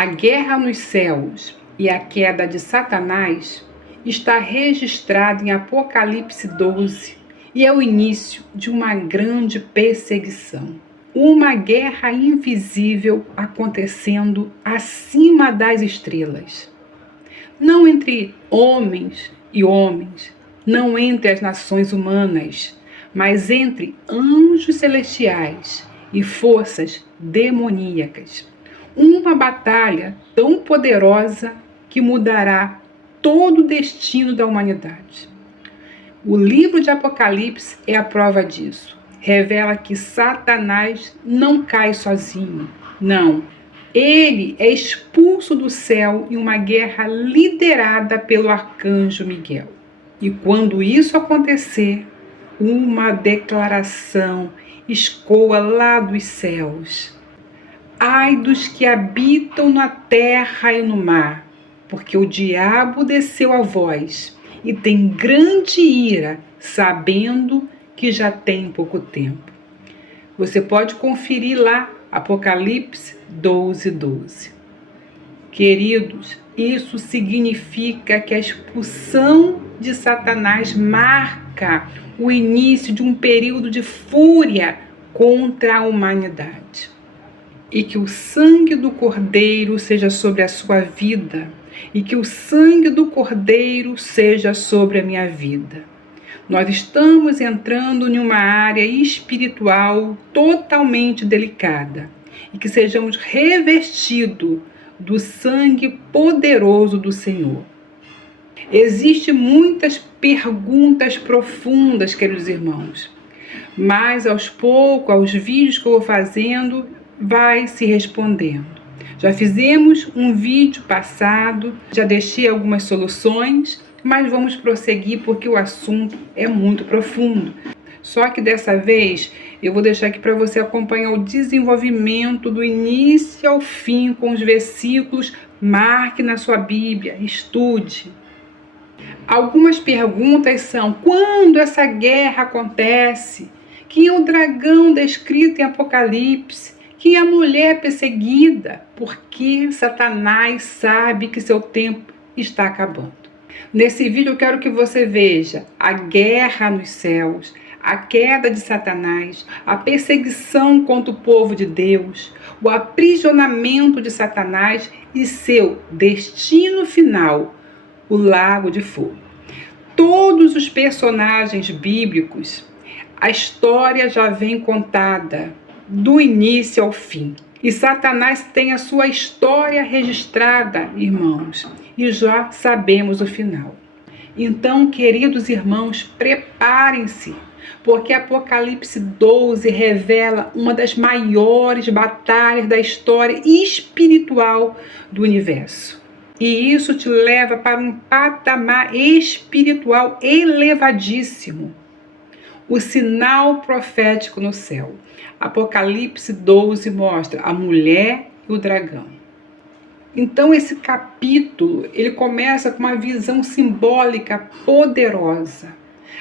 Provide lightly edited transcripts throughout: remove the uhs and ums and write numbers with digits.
A guerra nos céus e a queda de Satanás está registrada em Apocalipse 12 e é o início de uma grande perseguição. Uma guerra invisível acontecendo acima das estrelas. Não entre homens e homens, não entre as nações humanas, mas entre anjos celestiais e forças demoníacas. Uma batalha tão poderosa que mudará todo o destino da humanidade. O livro de Apocalipse é a prova disso. Revela que Satanás não cai sozinho. Não. Ele é expulso do céu em uma guerra liderada pelo arcanjo Miguel. E quando isso acontecer, uma declaração escoa lá dos céus. Ai dos que habitam na terra e no mar, porque o diabo desceu a vós e tem grande ira, sabendo que já tem pouco tempo. Você pode conferir lá, Apocalipse 12:12. Queridos, isso significa que a expulsão de Satanás marca o início de um período de fúria contra a humanidade. E que o sangue do Cordeiro seja sobre a sua vida, e que o sangue do Cordeiro seja sobre a minha vida. Nós estamos entrando em uma área espiritual totalmente delicada, e que sejamos revestidos do sangue poderoso do Senhor. Existem muitas perguntas profundas, queridos irmãos, mas aos poucos, aos vídeos que eu vou fazendo, vai se respondendo. Já fizemos um vídeo passado, já deixei algumas soluções, mas vamos prosseguir porque o assunto é muito profundo. Só que dessa vez eu vou deixar aqui para você acompanhar o desenvolvimento do início ao fim com os versículos. Marque na sua Bíblia, estude. Algumas perguntas são: quando essa guerra acontece? Quem é o dragão descrito em Apocalipse? Quem é a mulher perseguida? Porque Satanás sabe que seu tempo está acabando. Nesse vídeo eu quero que você veja a guerra nos céus, a queda de Satanás, a perseguição contra o povo de Deus, o aprisionamento de Satanás e seu destino final, o lago de fogo. Todos os personagens bíblicos, a história já vem contada do início ao fim. E Satanás tem a sua história registrada, irmãos, e já sabemos o final. Então, queridos irmãos, preparem-se, porque Apocalipse 12 revela uma das maiores batalhas da história espiritual do universo. E isso te leva para um patamar espiritual elevadíssimo. O sinal profético no céu. Apocalipse 12 mostra a mulher e o dragão. Então esse capítulo, ele começa com uma visão simbólica poderosa.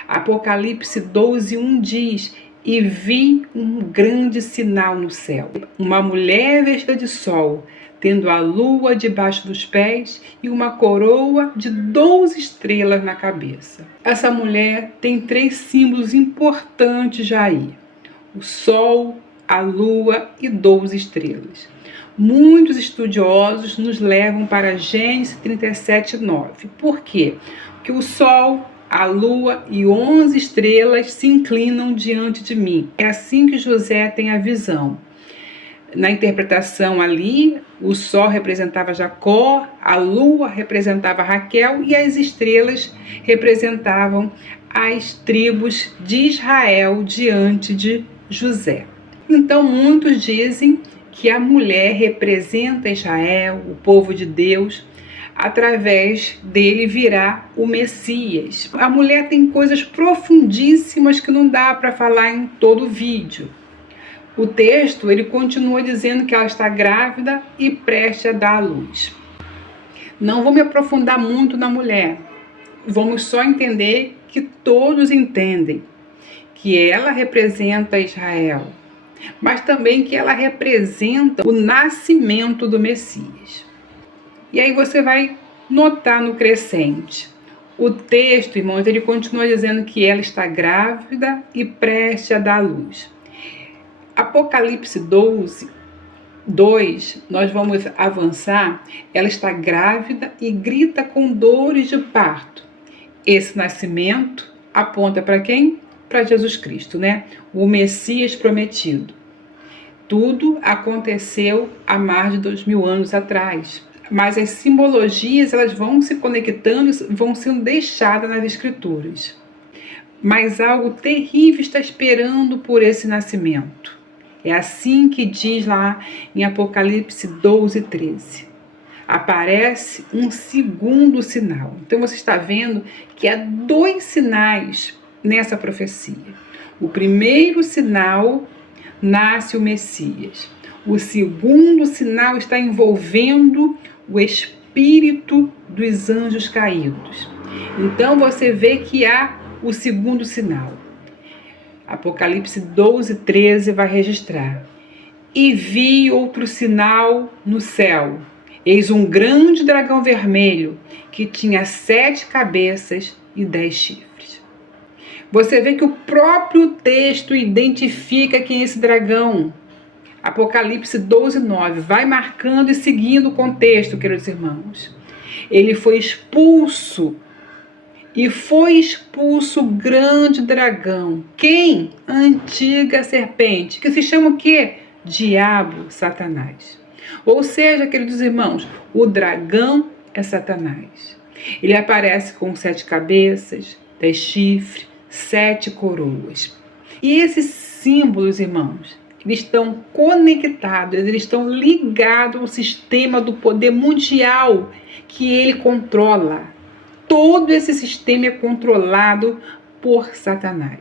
Apocalipse 12:1 diz: e vi um grande sinal no céu, uma mulher vestida de sol, tendo a lua debaixo dos pés e uma coroa de 12 estrelas na cabeça. Essa mulher tem 3 símbolos importantes já aí: o sol, a lua e 12 estrelas. Muitos estudiosos nos levam para Gênesis 37:9. Por quê? Porque o sol, a lua e 11 estrelas se inclinam diante de mim. É assim que José tem a visão. Na interpretação ali, o sol representava Jacó, a lua representava Raquel e as estrelas representavam as tribos de Israel diante de José. Então muitos dizem que a mulher representa Israel, o povo de Deus. Através dele virá o Messias. A mulher tem coisas profundíssimas que não dá para falar em todo o vídeo. O texto, ele continua dizendo que ela está grávida e prestes a dar à luz. Não vou me aprofundar muito na mulher. Vamos só entender que todos entendem que ela representa Israel, mas também que ela representa o nascimento do Messias. E aí você vai notar no crescente. O texto, irmãos, ele continua dizendo que ela está grávida e prestes a dar à luz. Apocalipse 12, 2, nós vamos avançar. Ela está grávida e grita com dores de parto. Esse nascimento aponta para quem? Para Jesus Cristo, né? O Messias prometido. Tudo aconteceu há mais de 2000 anos atrás. Mas as simbologias, elas vão se conectando, vão sendo deixadas nas Escrituras. Mas algo terrível está esperando por esse nascimento. É assim que diz lá em Apocalipse 12, 13. Aparece um segundo sinal. Então você está vendo que há 2 sinais nessa profecia. O primeiro sinal, nasce o Messias. O segundo sinal está envolvendo o espírito dos anjos caídos. Então você vê que há o segundo sinal. Apocalipse 12, 13 vai registrar. E vi outro sinal no céu. Eis um grande dragão vermelho, que tinha 7 cabeças e 10 chifres. Você vê que o próprio texto identifica quem é esse dragão. Apocalipse 12, 9. Vai marcando e seguindo o contexto, queridos irmãos. Ele foi expulso. E foi expulso o grande dragão. Quem? A antiga serpente, que se chama o quê? Diabo, Satanás. Ou seja, queridos irmãos, o dragão é Satanás. Ele aparece com 7 cabeças, 10 chifres, 7 coroas. E esses símbolos, irmãos, eles estão conectados, eles estão ligados ao sistema do poder mundial que ele controla. Todo esse sistema é controlado por Satanás.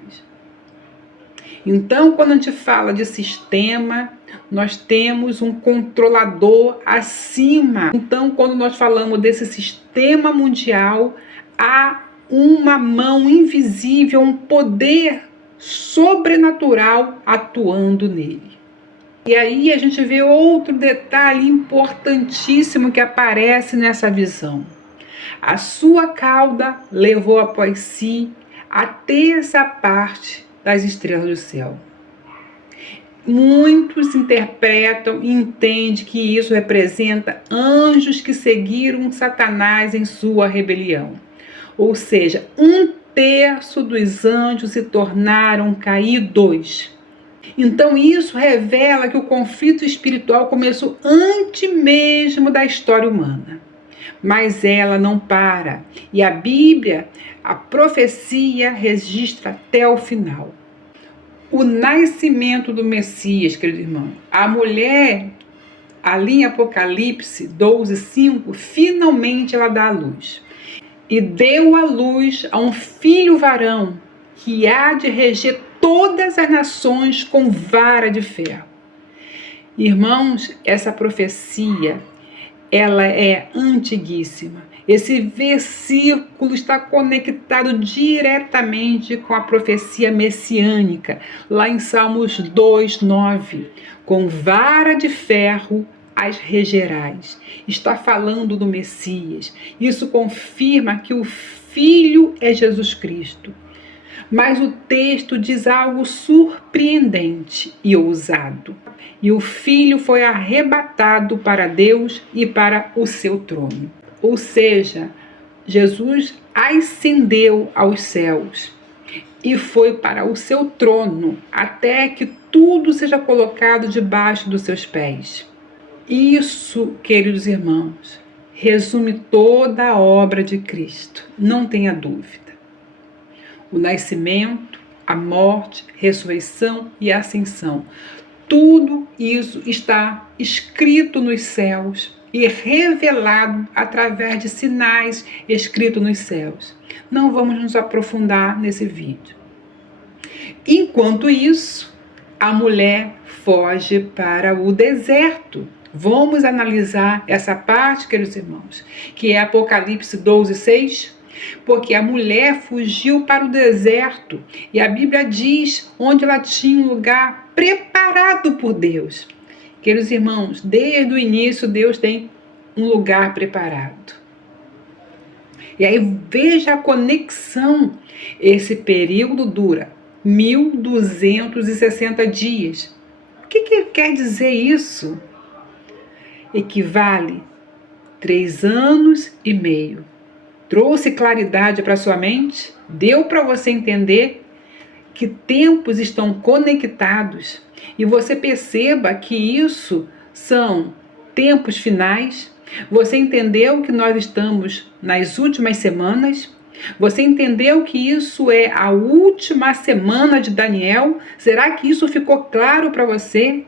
Então, quando a gente fala de sistema, nós temos um controlador acima. Então, quando nós falamos desse sistema mundial, há uma mão invisível, um poder sobrenatural atuando nele. E aí a gente vê outro detalhe importantíssimo que aparece nessa visão. A sua cauda levou após si a terça parte das estrelas do céu. Muitos interpretam e entendem que isso representa anjos que seguiram Satanás em sua rebelião. Ou seja, 1/3 dos anjos se tornaram caídos. Então isso revela que o conflito espiritual começou antes mesmo da história humana. Mas ela não para. E a Bíblia, a profecia, registra até o final. O nascimento do Messias, querido irmão. A mulher, ali em Apocalipse 12, 5, finalmente ela dá à luz. E deu à luz a um filho varão, que há de reger todas as nações com vara de ferro. Irmãos, essa profecia, ela é antiguíssima. Esse versículo está conectado diretamente com a profecia messiânica, lá em Salmos 2, 9. Com vara de ferro as regerás. Está falando do Messias. Isso confirma que o Filho é Jesus Cristo. Mas o texto diz algo surpreendente e ousado. E o Filho foi arrebatado para Deus e para o seu trono. Ou seja, Jesus ascendeu aos céus e foi para o seu trono até que tudo seja colocado debaixo dos seus pés. Isso, queridos irmãos, resume toda a obra de Cristo. Não tenha dúvida. O nascimento, a morte, ressurreição e a ascensão. Tudo isso está escrito nos céus e revelado através de sinais escritos nos céus. Não vamos nos aprofundar nesse vídeo. Enquanto isso, a mulher foge para o deserto. Vamos analisar essa parte, queridos irmãos, que é Apocalipse 12, 6. Porque a mulher fugiu para o deserto e a Bíblia diz onde ela tinha um lugar preparado por Deus. Queridos irmãos, desde o início Deus tem um lugar preparado. E aí veja a conexão. Esse período dura 1260 dias. O que quer dizer isso? Equivale 3 anos e meio. Trouxe claridade para sua mente? Deu para você entender que tempos estão conectados? E você perceba que isso são tempos finais? Você entendeu que nós estamos nas últimas semanas? Você entendeu que isso é a última semana de Daniel? Será que isso ficou claro para você?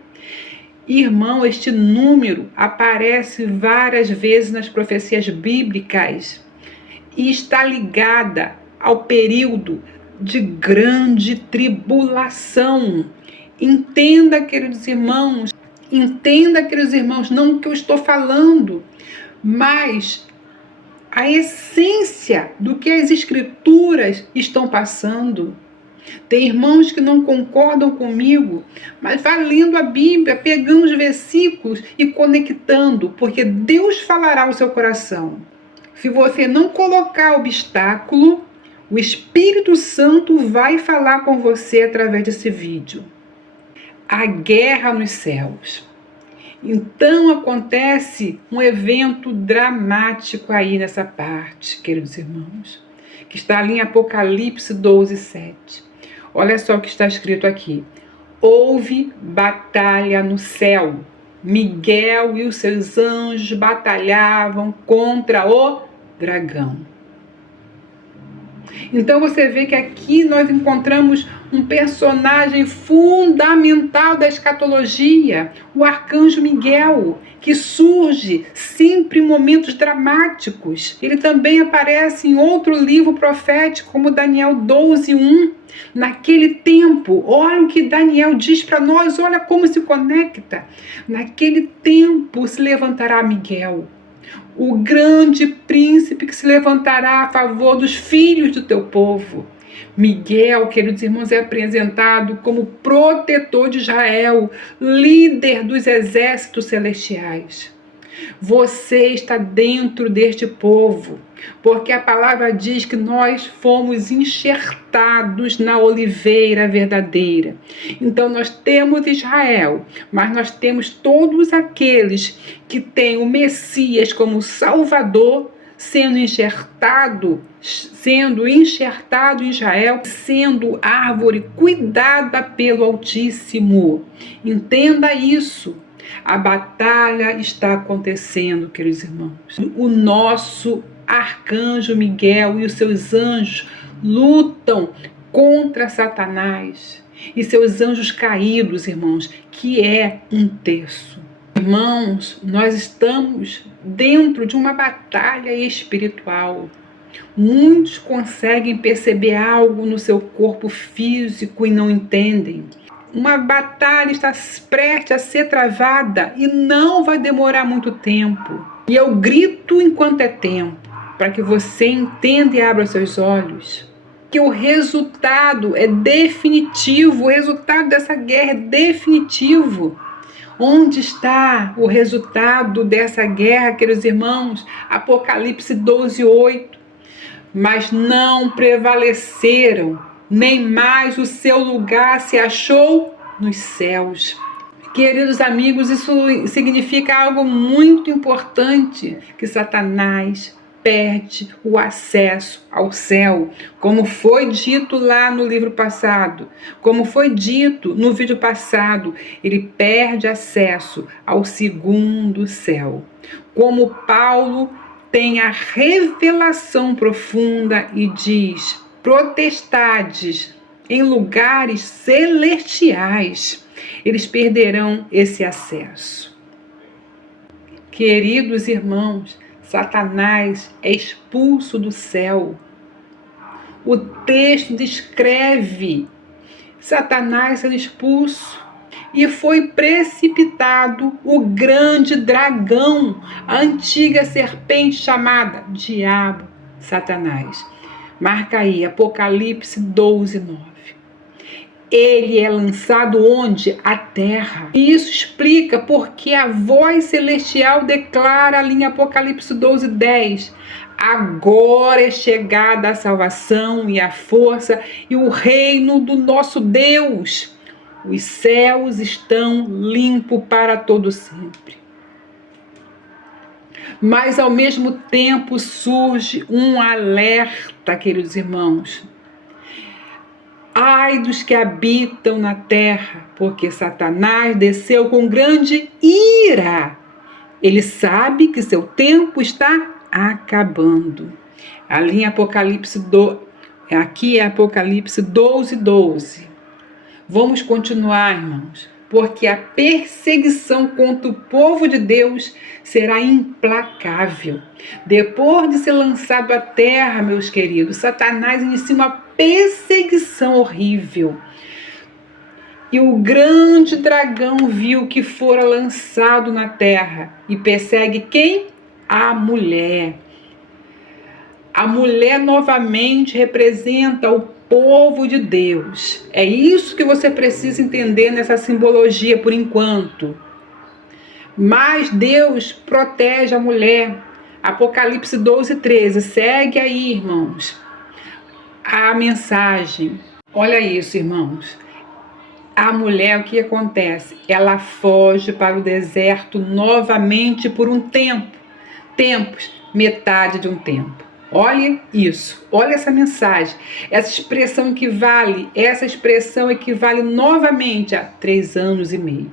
Irmão, este número aparece várias vezes nas profecias bíblicas e está ligada ao período de grande tribulação. Entenda, queridos irmãos, não o que eu estou falando, mas a essência do que as escrituras estão passando. Tem irmãos que não concordam comigo, mas vai lendo a Bíblia, pegando os versículos e conectando, porque Deus falará ao seu coração. Se você não colocar obstáculo, o Espírito Santo vai falar com você através desse vídeo. A guerra nos céus. Então acontece um evento dramático aí nessa parte, queridos irmãos, que está ali em Apocalipse 12:7. Olha só o que está escrito aqui. Houve batalha no céu. Miguel e os seus anjos batalhavam contra o dragão. Então você vê que aqui nós encontramos um personagem fundamental da escatologia, o arcanjo Miguel, que surge sempre em momentos dramáticos. Ele também aparece em outro livro profético, como Daniel 12:1. Naquele tempo, olha o que Daniel diz para nós, olha como se conecta. Naquele tempo se levantará Miguel, o grande príncipe que se levantará a favor dos filhos do teu povo. Miguel, queridos irmãos, é apresentado como protetor de Israel, líder dos exércitos celestiais. Você está dentro deste povo, porque a palavra diz que nós fomos enxertados na oliveira verdadeira. Então nós temos Israel, mas nós temos todos aqueles que têm o Messias como Salvador, sendo enxertado em Israel, sendo árvore cuidada pelo Altíssimo. Entenda isso. A batalha está acontecendo, queridos irmãos. O nosso arcanjo Miguel e os seus anjos lutam contra Satanás e seus anjos caídos, irmãos, que é 1/3. Irmãos, nós estamos dentro de uma batalha espiritual. Muitos conseguem perceber algo no seu corpo físico e não entendem. Uma batalha está prestes a ser travada e não vai demorar muito tempo. E eu grito enquanto é tempo, para que você entenda e abra seus olhos, que o resultado é definitivo, o resultado dessa guerra é definitivo. Onde está o resultado dessa guerra, queridos irmãos? Apocalipse 12:8. Mas não prevaleceram, nem mais o seu lugar se achou nos céus. Queridos amigos, isso significa algo muito importante, que Satanás perde o acesso ao céu, como foi dito lá no livro passado, como foi dito no vídeo passado, ele perde acesso ao segundo céu. Como Paulo tem a revelação profunda e diz: potestades em lugares celestiais, eles perderão esse acesso. Queridos irmãos, Satanás é expulso do céu. O texto descreve Satanás sendo expulso e foi precipitado o grande dragão, a antiga serpente chamada Diabo, Satanás. Marca aí, Apocalipse 12:9. ele é lançado onde? À terra. E isso explica porque a voz celestial declara ali em Apocalipse 12:10: agora é chegada a salvação e a força e o reino do nosso Deus. Os céus estão limpos para todo sempre. Mas ao mesmo tempo surge um alerta, queridos irmãos. Ai dos que habitam na terra, porque Satanás desceu com grande ira. Ele sabe que seu tempo está acabando. Ali em Apocalipse aqui é Apocalipse 12:12. Vamos continuar, irmãos, porque a perseguição contra o povo de Deus será implacável. Depois de ser lançado à terra, meus queridos, Satanás inicia uma perseguição horrível. E o grande dragão viu que fora lançado na terra e persegue quem? A mulher. A mulher novamente representa o povo de Deus. É isso que você precisa entender nessa simbologia por enquanto. Mas Deus protege a mulher. Apocalipse 12:13. Segue aí, irmãos, a mensagem. Olha isso, irmãos. A mulher, o que acontece? Ela foge para o deserto novamente por um tempo. Tempos, metade de um tempo. Olha isso, olha essa mensagem. Essa expressão equivale novamente a 3 anos e meio.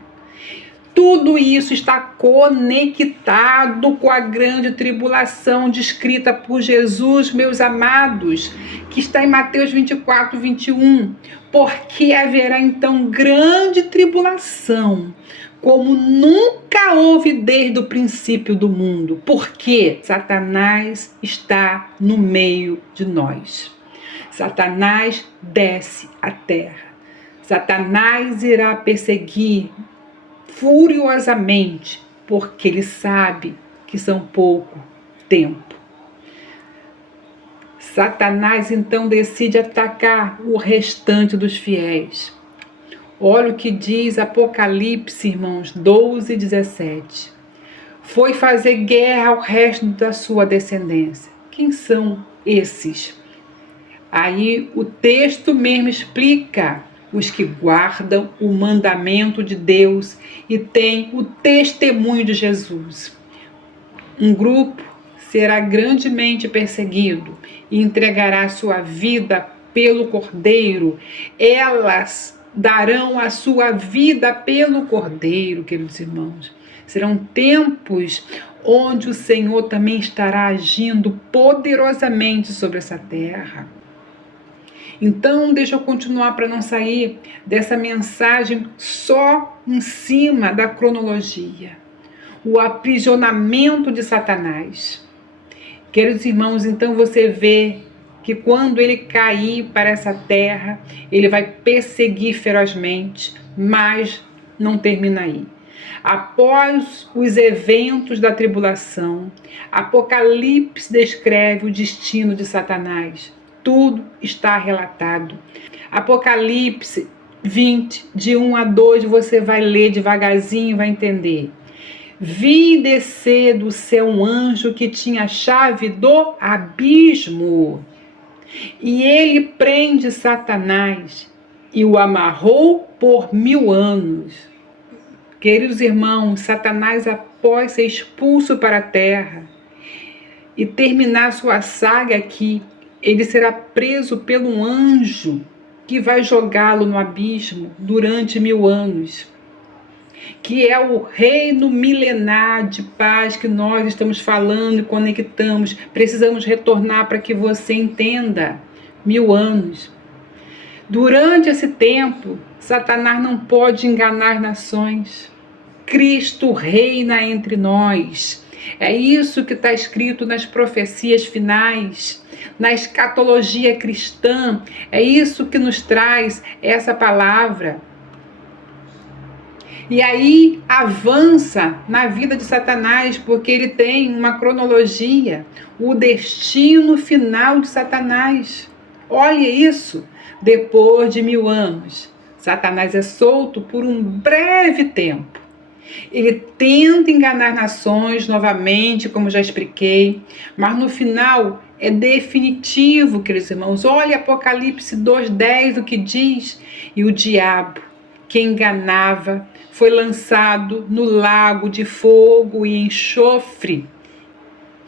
Tudo isso está conectado com a grande tribulação descrita por Jesus, meus amados, que está em Mateus 24:21. Porque haverá então grande tribulação, como nunca houve desde o princípio do mundo, porque Satanás está no meio de nós. Satanás desce à terra. Satanás irá perseguir furiosamente, porque ele sabe que são pouco tempo. Satanás então decide atacar o restante dos fiéis. Olha o que diz Apocalipse, irmãos, 12:17. Foi fazer guerra ao resto da sua descendência. Quem são esses? Aí o texto mesmo explica: os que guardam o mandamento de Deus e têm o testemunho de Jesus. Um grupo será grandemente perseguido e entregará sua vida pelo Cordeiro. Elas darão a sua vida pelo Cordeiro, queridos irmãos. Serão tempos onde o Senhor também estará agindo poderosamente sobre essa terra. Então, deixa eu continuar para não sair dessa mensagem só em cima da cronologia. O aprisionamento de Satanás. Queridos irmãos, então você vê que quando ele cair para essa terra, ele vai perseguir ferozmente, mas não termina aí. Após os eventos da tribulação, Apocalipse descreve o destino de Satanás. Tudo está relatado. Apocalipse 20, de 1 a 2, você vai ler devagarzinho e vai entender. Vi descer do céu um anjo que tinha a chave do abismo. E ele prende Satanás e o amarrou por 1000 anos. Queridos irmãos, Satanás, após ser expulso para a terra e terminar sua saga aqui, ele será preso pelo anjo que vai jogá-lo no abismo durante 1000 anos. Que é o reino milenar de paz que nós estamos falando e conectamos. Precisamos retornar para que você entenda. 1000 anos. Durante esse tempo, Satanás não pode enganar nações. Cristo reina entre nós. É isso que está escrito nas profecias finais, na escatologia cristã. É isso que nos traz essa palavra. E aí avança na vida de Satanás, porque ele tem uma cronologia, o destino final de Satanás. Olha isso, depois de 1000 anos, Satanás é solto por um breve tempo. Ele tenta enganar nações novamente, como já expliquei, mas no final é definitivo, queridos irmãos. Olha Apocalipse 2:10, o que diz: e o diabo, que enganava, foi lançado no lago de fogo e enxofre.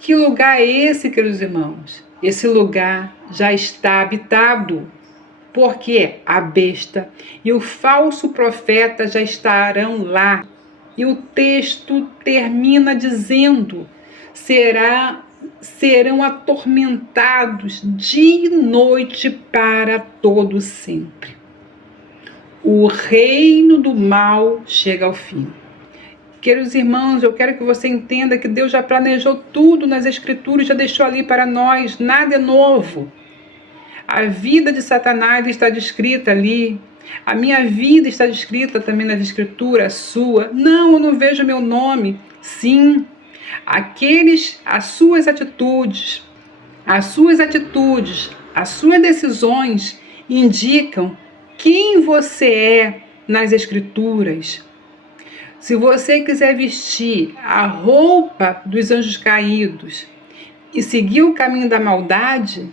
Que lugar é esse, queridos irmãos? Esse lugar já está habitado, porque a besta e o falso profeta já estarão lá. E o texto termina dizendo: serão atormentados dia e noite para todo sempre. O reino do mal chega ao fim. Queridos irmãos, eu quero que você entenda que Deus já planejou tudo nas Escrituras, já deixou ali para nós, nada é novo. A vida de Satanás está descrita ali. A minha vida está descrita também nas Escrituras, a sua. Não, eu não vejo meu nome. Sim, as suas atitudes, as suas decisões indicam quem você é nas Escrituras. Se você quiser vestir a roupa dos anjos caídos e seguir o caminho da maldade,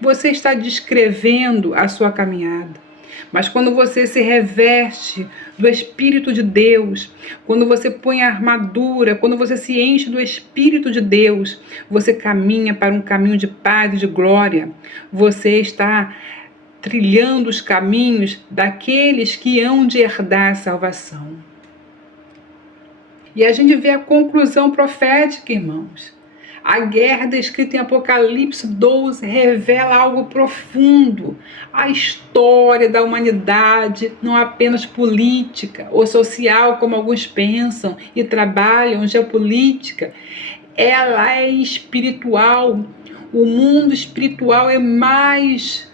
você está descrevendo a sua caminhada. Mas quando você se reveste do Espírito de Deus, quando você põe a armadura, quando você se enche do Espírito de Deus, você caminha para um caminho de paz e de glória. Você está trilhando os caminhos daqueles que hão de herdar a salvação. E a gente vê a conclusão profética, irmãos. A guerra descrita em Apocalipse 12 revela algo profundo. A história da humanidade não é apenas política ou social, como alguns pensam e trabalham, geopolítica. Ela é espiritual. O mundo espiritual é mais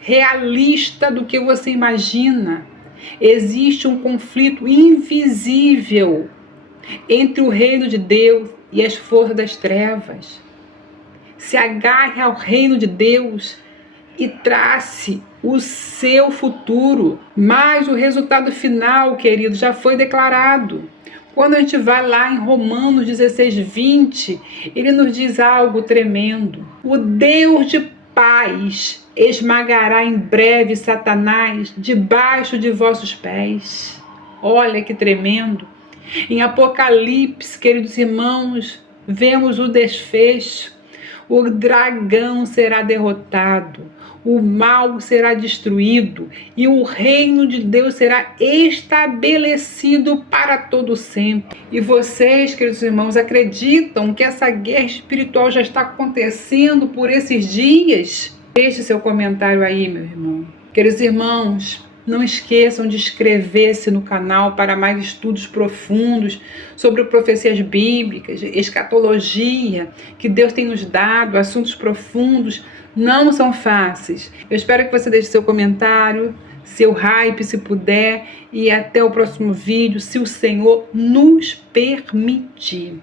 realista do que você imagina. Existe um conflito invisível entre o reino de Deus e as forças das trevas. Se agarre ao reino de Deus e trace o seu futuro. Mas o resultado final, querido, já foi declarado. Quando a gente vai lá em Romanos 16:20, ele nos diz algo tremendo. O Deus de paz esmagará em breve Satanás debaixo de vossos pés. Olha que tremendo. Em Apocalipse, queridos irmãos, vemos o desfecho. O dragão será derrotado, o mal será destruído e o reino de Deus será estabelecido para todo sempre. E vocês, queridos irmãos, acreditam que essa guerra espiritual já está acontecendo por esses dias? Deixe seu comentário aí, meu irmão. Queridos irmãos, não esqueçam de inscrever-se no canal para mais estudos profundos sobre profecias bíblicas, escatologia, que Deus tem nos dado, assuntos profundos, não são fáceis. Eu espero que você deixe seu comentário, seu hype, se puder, e até o próximo vídeo, se o Senhor nos permitir.